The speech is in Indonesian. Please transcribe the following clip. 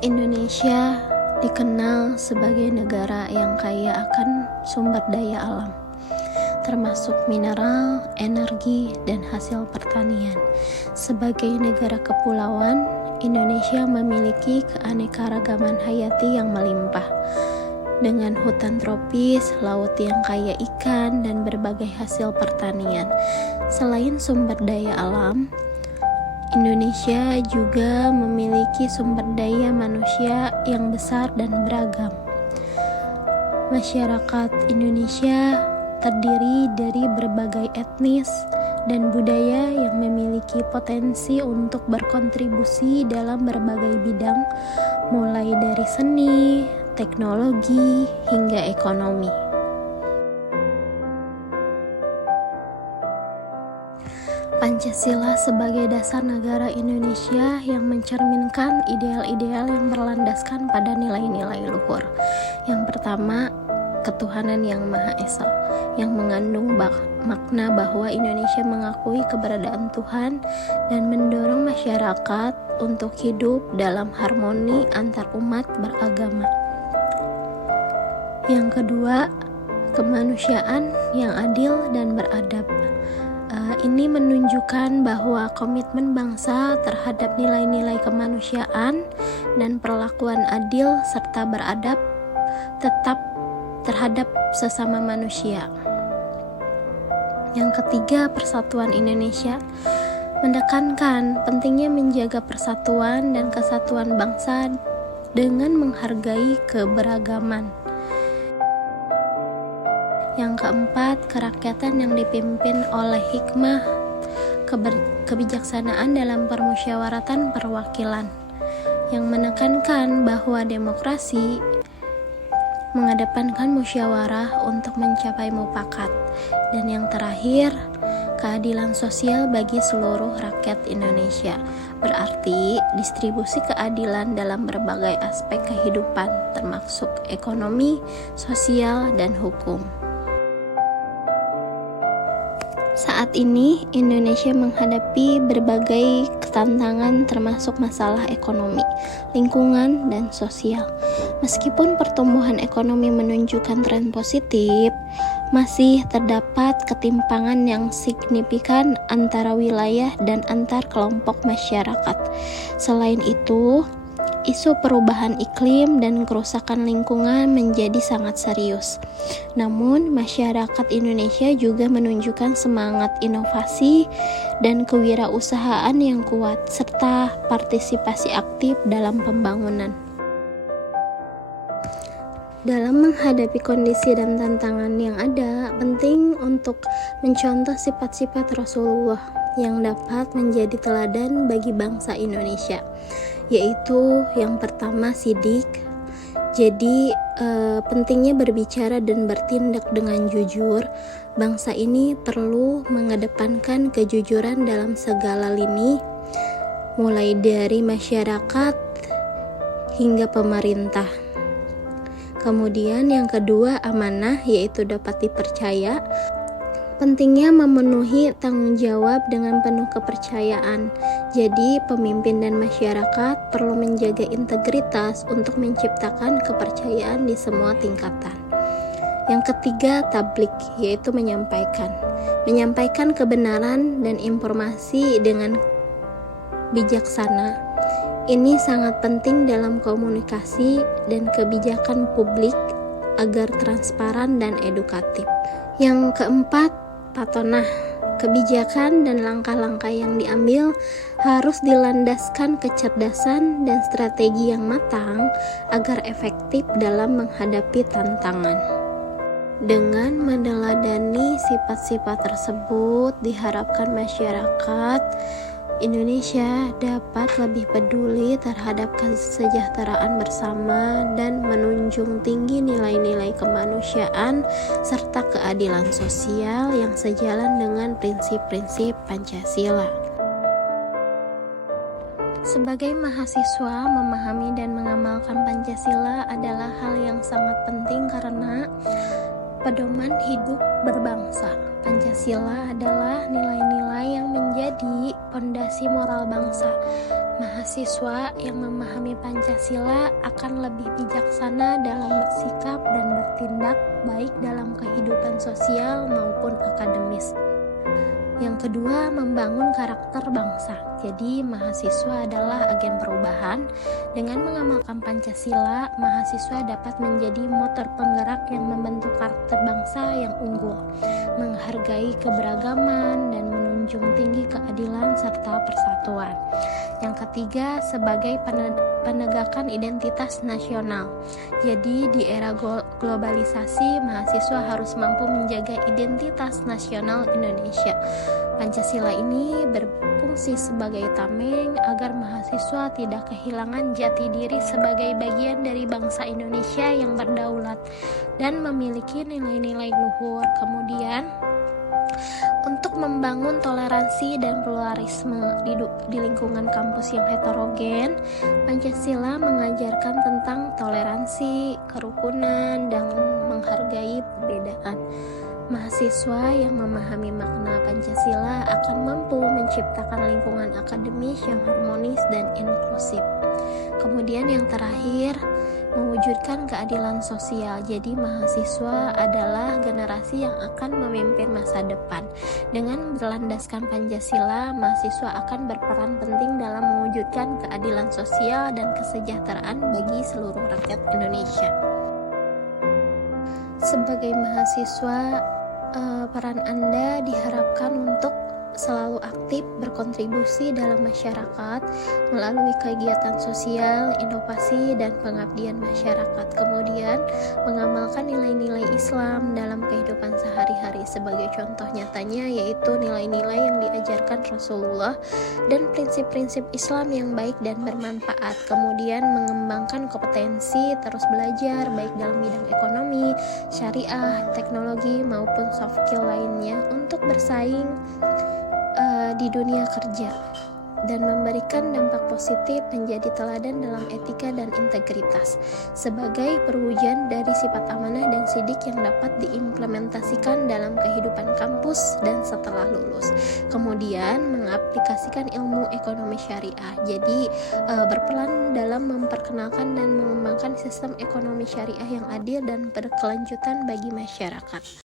Indonesia dikenal sebagai negara yang kaya akan sumber daya alam, termasuk mineral, energi, dan hasil pertanian. Sebagai negara kepulauan, Indonesia memiliki keanekaragaman hayati yang melimpah, dengan hutan tropis, laut yang kaya ikan, dan berbagai hasil pertanian. Selain sumber daya alam, Indonesia juga memiliki sumber daya manusia yang besar dan beragam. Masyarakat Indonesia terdiri dari berbagai etnis dan budaya yang memiliki potensi untuk berkontribusi dalam berbagai bidang, mulai dari seni, teknologi, hingga ekonomi. Pancasila sebagai dasar negara Indonesia yang mencerminkan ideal-ideal yang berlandaskan pada nilai-nilai luhur. Yang pertama, ketuhanan yang Maha Esa, yang mengandung makna bahwa Indonesia mengakui keberadaan Tuhan dan mendorong masyarakat untuk hidup dalam harmoni antar umat beragama. Yang kedua, kemanusiaan yang adil dan beradab. Ini menunjukkan bahwa komitmen bangsa terhadap nilai-nilai kemanusiaan dan perlakuan adil serta beradab tetap terhadap sesama manusia. Yang ketiga, persatuan Indonesia menekankan pentingnya menjaga persatuan dan kesatuan bangsa dengan menghargai keberagaman. Yang keempat, kerakyatan yang dipimpin oleh hikmah, kebijaksanaan dalam permusyawaratan perwakilan, yang menekankan bahwa demokrasi mengedepankan musyawarah untuk mencapai mufakat. Dan yang terakhir, keadilan sosial bagi seluruh rakyat Indonesia, berarti distribusi keadilan dalam berbagai aspek kehidupan, termasuk ekonomi, sosial, dan hukum. Saat ini, Indonesia menghadapi berbagai tantangan termasuk masalah ekonomi, lingkungan, dan sosial. Meskipun pertumbuhan ekonomi menunjukkan tren positif, masih terdapat ketimpangan yang signifikan antara wilayah dan antar kelompok masyarakat. Selain itu, isu perubahan iklim dan kerusakan lingkungan menjadi sangat serius. Namun, masyarakat Indonesia juga menunjukkan semangat inovasi dan kewirausahaan yang kuat, serta partisipasi aktif dalam pembangunan. Dalam menghadapi kondisi dan tantangan yang ada, penting untuk mencontoh sifat-sifat Rasulullah yang dapat menjadi teladan bagi bangsa Indonesia, yaitu yang pertama, sidik. Jadi pentingnya berbicara dan bertindak dengan jujur. Bangsa ini perlu mengedepankan kejujuran dalam segala lini, mulai dari masyarakat hingga pemerintah. Kemudian yang kedua, amanah, yaitu dapat dipercaya. Pentingnya memenuhi tanggung jawab dengan penuh kepercayaan. Jadi, pemimpin dan masyarakat perlu menjaga integritas untuk menciptakan kepercayaan di semua tingkatan. Yang ketiga, tablik, yaitu menyampaikan. Menyampaikan kebenaran dan informasi dengan bijaksana. Ini sangat penting dalam komunikasi dan kebijakan publik agar transparan dan edukatif. Yang keempat, patonah. Kebijakan dan langkah-langkah yang diambil harus dilandaskan kecerdasan dan strategi yang matang agar efektif dalam menghadapi tantangan. Dengan meneladani sifat-sifat tersebut, diharapkan masyarakat Indonesia dapat lebih peduli terhadap kesejahteraan bersama dan menunjung tinggi nilai-nilai kemanusiaan serta keadilan sosial yang sejalan dengan prinsip-prinsip Pancasila. Sebagai mahasiswa, memahami dan mengamalkan Pancasila adalah hal yang sangat penting karena pedoman hidup berbangsa. Pancasila adalah nilai-nilai yang menjadi pondasi moral bangsa. Mahasiswa yang memahami Pancasila akan lebih bijaksana dalam bersikap dan bertindak baik dalam kehidupan sosial maupun akademis. Yang kedua, membangun karakter bangsa. Jadi, mahasiswa adalah agen perubahan. Dengan mengamalkan Pancasila, mahasiswa dapat menjadi motor penggerak yang membentuk karakter bangsa yang unggul, menghargai keberagaman, dan menunjung tinggi keadilan serta persatuan. Yang ketiga, sebagai penegakan identitas nasional. Jadi, di era globalisasi, mahasiswa harus mampu menjaga identitas nasional Indonesia. Pancasila ini berfungsi sebagai tameng agar mahasiswa tidak kehilangan jati diri sebagai bagian dari bangsa Indonesia yang berdaulat dan memiliki nilai-nilai luhur. Kemudian, untuk membangun toleransi dan pluralisme di lingkungan kampus yang heterogen, Pancasila mengajarkan tentang toleransi, kerukunan, dan menghargai perbedaan. Mahasiswa yang memahami makna Pancasila akan mampu menciptakan lingkungan akademis yang harmonis dan inklusif. Kemudian yang terakhir, mewujudkan keadilan sosial. Jadi mahasiswa adalah generasi yang akan memimpin masa depan. Dengan berlandaskan Pancasila, mahasiswa akan berperan penting dalam mewujudkan keadilan sosial dan kesejahteraan bagi seluruh rakyat Indonesia. Sebagai mahasiswa, peran Anda diharapkan untuk selalu aktif berkontribusi dalam masyarakat melalui kegiatan sosial, inovasi, dan pengabdian masyarakat. Kemudian, mengamalkan nilai-nilai Islam dalam kehidupan sehari-hari. Sebagai contoh nyatanya yaitu nilai-nilai yang diajarkan Rasulullah dan prinsip-prinsip Islam yang baik dan bermanfaat. Kemudian, mengembangkan kompetensi, terus belajar baik dalam bidang ekonomi, syariah, teknologi, maupun soft skill lainnya untuk bersaing di dunia kerja dan memberikan dampak positif menjadi teladan dalam etika dan integritas sebagai perwujudan dari sifat amanah dan sidik yang dapat diimplementasikan dalam kehidupan kampus dan setelah lulus. Kemudian mengaplikasikan ilmu ekonomi syariah. Jadi berperan dalam memperkenalkan dan mengembangkan sistem ekonomi syariah yang adil dan berkelanjutan bagi masyarakat.